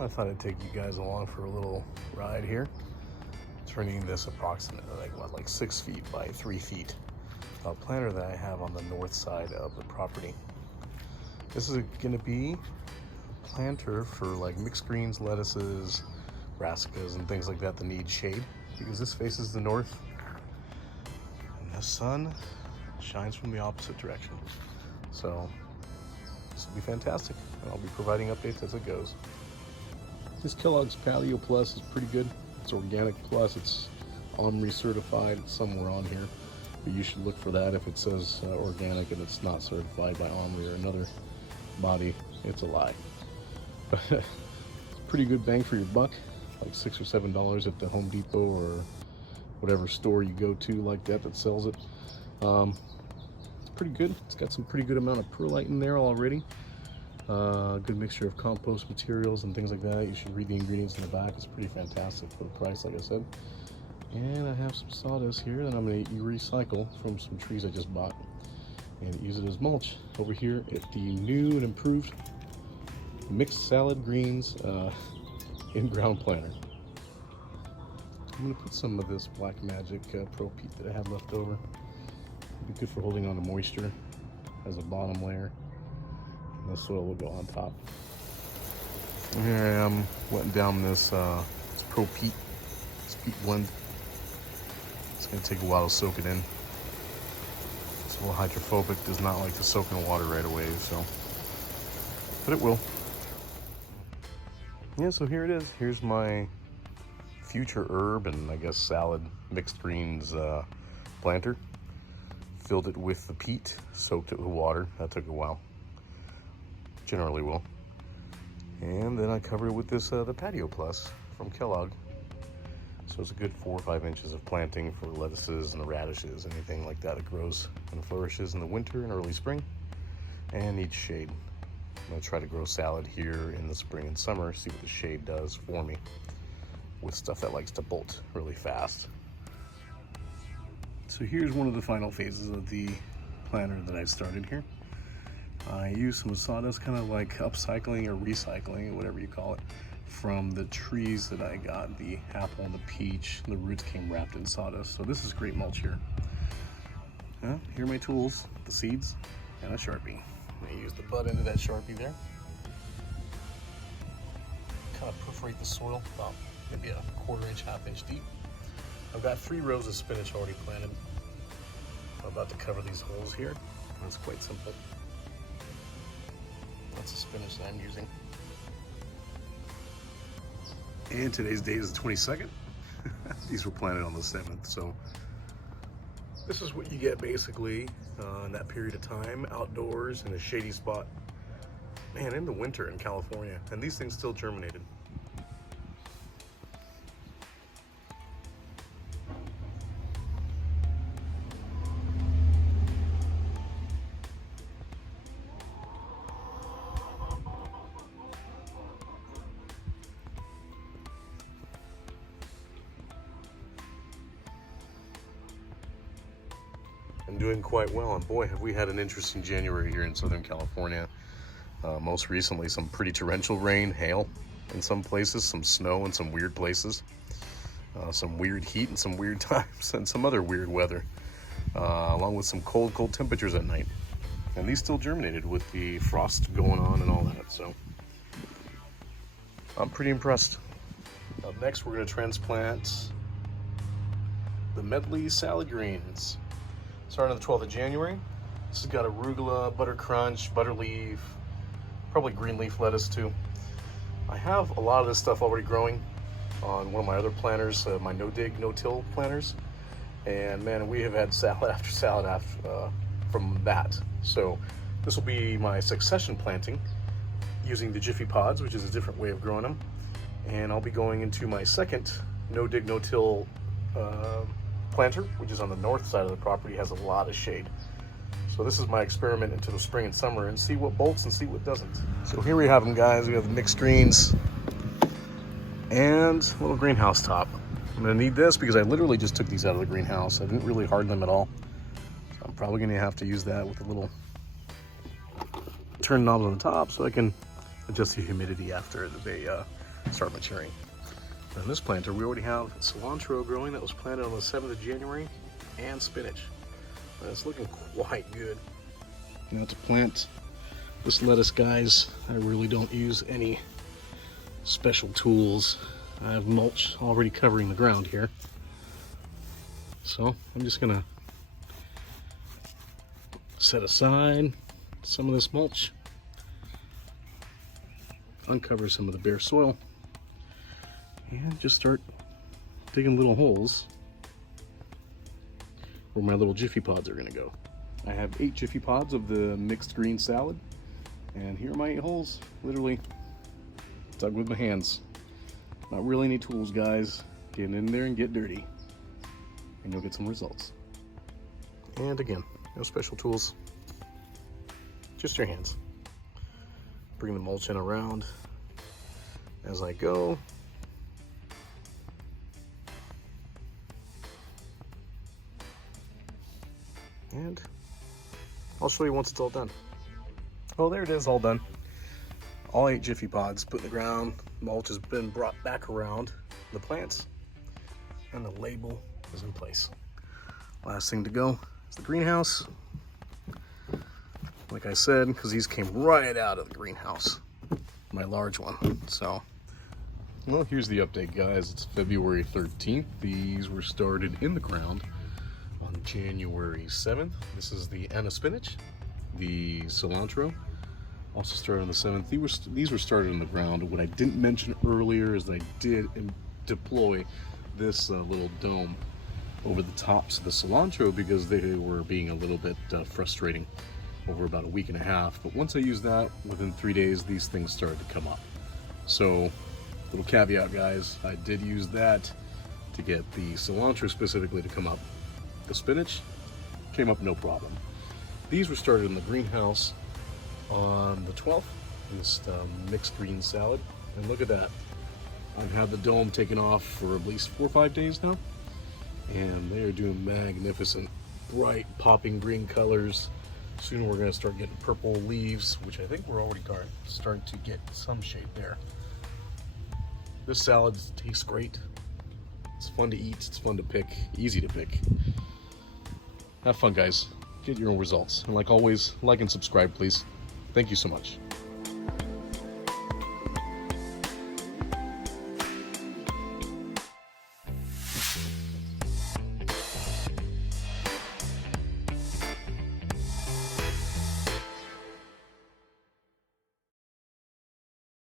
I thought I'd take you guys along for a little ride here. Turning this approximately like 6 feet by 3 feet planter that I have on the north side of the property. This is going to be a planter for like mixed greens, lettuces, brassicas, and things like that that need shade, because this faces the north and the sun shines from the opposite direction. So this will be fantastic, and I'll be providing updates as it goes. This Kellogg's Paleo Plus is pretty good. It's organic plus, it's OMRI certified. It's somewhere on here, but you should look for that. If it says organic and it's not certified by OMRI or another body, it's a lie. But it's pretty good bang for your buck, like $6 or $7 at the Home Depot or whatever store you go to like that sells it. It's pretty good. It's got some pretty good amount of perlite in there already. Good mixture of compost materials and things like that. You should read the ingredients in the back. It's pretty fantastic for the price, like I said. And I have some sawdust here that I'm going to recycle from some trees I just bought and use it as mulch over here at the new and improved mixed salad greens in-ground planter. I'm going to put some of this Black Magic Pro Peat that I had left over. It'll be good for holding on to moisture as a bottom layer. The soil will go on top. Here I am wetting down this Pro Peat, this peat blend. It's going to take a while to soak it in. It's a little hydrophobic, does not like to soak in water right away, so, but it will. Yeah, so here it is. Here's my future herb and I guess salad mixed greens planter. Filled it with the peat, soaked it with water. That took a while. Generally will. And then I cover it with this the Patio Plus from Kellogg. So it's a good 4 or 5 inches of planting for lettuces and the radishes, anything like that. It grows and flourishes in the winter and early spring and needs shade. I'm going to try to grow salad here in the spring and summer, see what the shade does for me with stuff that likes to bolt really fast. So here's one of the final phases of the planter that I started here. I used some sawdust, kind of like upcycling or recycling, or whatever you call it, from the trees that I got, the apple and the peach. The roots came wrapped in sawdust, so this is great mulch here. Here are my tools, the seeds, and a Sharpie. I'm going to use the butt end of that Sharpie there. Kind of perforate the soil about maybe a 1/4 inch, 1/2 inch deep. I've got 3 rows of spinach already planted. I'm about to cover these holes here. It's quite simple. That's the spinach that I'm using. And today's date is the 22nd. These were planted on the 7th, so this is what you get basically in that period of time, outdoors in a shady spot. Man, in the winter in California, and these things still germinated. And doing quite well, and boy have we had an interesting January here in Southern California. Most recently some pretty torrential rain, hail in some places, some snow in some weird places, some weird heat in some weird times, and some other weird weather, along with some cold temperatures at night. And these still germinated with the frost going on and all that, so I'm pretty impressed. Up next we're going to transplant the medley salad greens. Starting on the 12th of January. This has got arugula, butter crunch, butter leaf, probably green leaf lettuce too. I have a lot of this stuff already growing on one of my other planters, my no-dig, no-till planters. And man, we have had salad after salad from that. So this will be my succession planting using the Jiffy Pods, which is a different way of growing them. And I'll be going into my second no-dig, no-till planter, which is on the north side of the property, has a lot of shade. So this is my experiment into the spring and summer, and see what bolts and see what doesn't. So here we have them, guys. We have the mixed greens and a little greenhouse top. I'm gonna need this because I literally just took these out of the greenhouse. I didn't really harden them at all. So I'm probably gonna have to use that with a little turn knobs on the top so I can adjust the humidity after they start maturing. On this planter, we already have cilantro growing that was planted on the 7th of January and spinach. And it's looking quite good. Now to plant this lettuce, guys, I really don't use any special tools. I have mulch already covering the ground here. So I'm just gonna set aside some of this mulch, uncover some of the bare soil, and just start digging little holes where my little Jiffy pods are gonna go. I have 8 Jiffy pods of the mixed green salad, and here are my 8 holes, literally dug with my hands. Not really any tools, guys. Get in there and get dirty, and you'll get some results. And again, no special tools, just your hands. Bring the mulch in around as I go. And I'll show you once it's all done. Oh, there it is, all done. All 8 Jiffy pods put in the ground. Mulch has been brought back around the plants, and the label is in place. Last thing to go is the greenhouse. Like I said, because these came right out of the greenhouse, my large one. So, well, here's the update, guys. It's February 13th. These were started in the ground on January 7th. This is the Anna spinach, the cilantro, also started on the 7th. These were started in the ground. What I didn't mention earlier is that I did deploy this little dome over the tops of the cilantro because they were being a little bit frustrating over about a week and a half. But once I used that, within 3 days, these things started to come up. So, little caveat, guys, I did use that to get the cilantro specifically to come up. The spinach came up no problem. These were started in the greenhouse on the 12th, this mixed green salad. And look at that. I've had the dome taken off for at least 4 or 5 days now, and they are doing magnificent, bright, popping green colors. Soon we're going to start getting purple leaves, which I think we're already starting to get some shape there. This salad tastes great. It's fun to eat, it's fun to pick, easy to pick. Have fun, guys. Get your own results. And like always, like and subscribe, please. Thank you so much.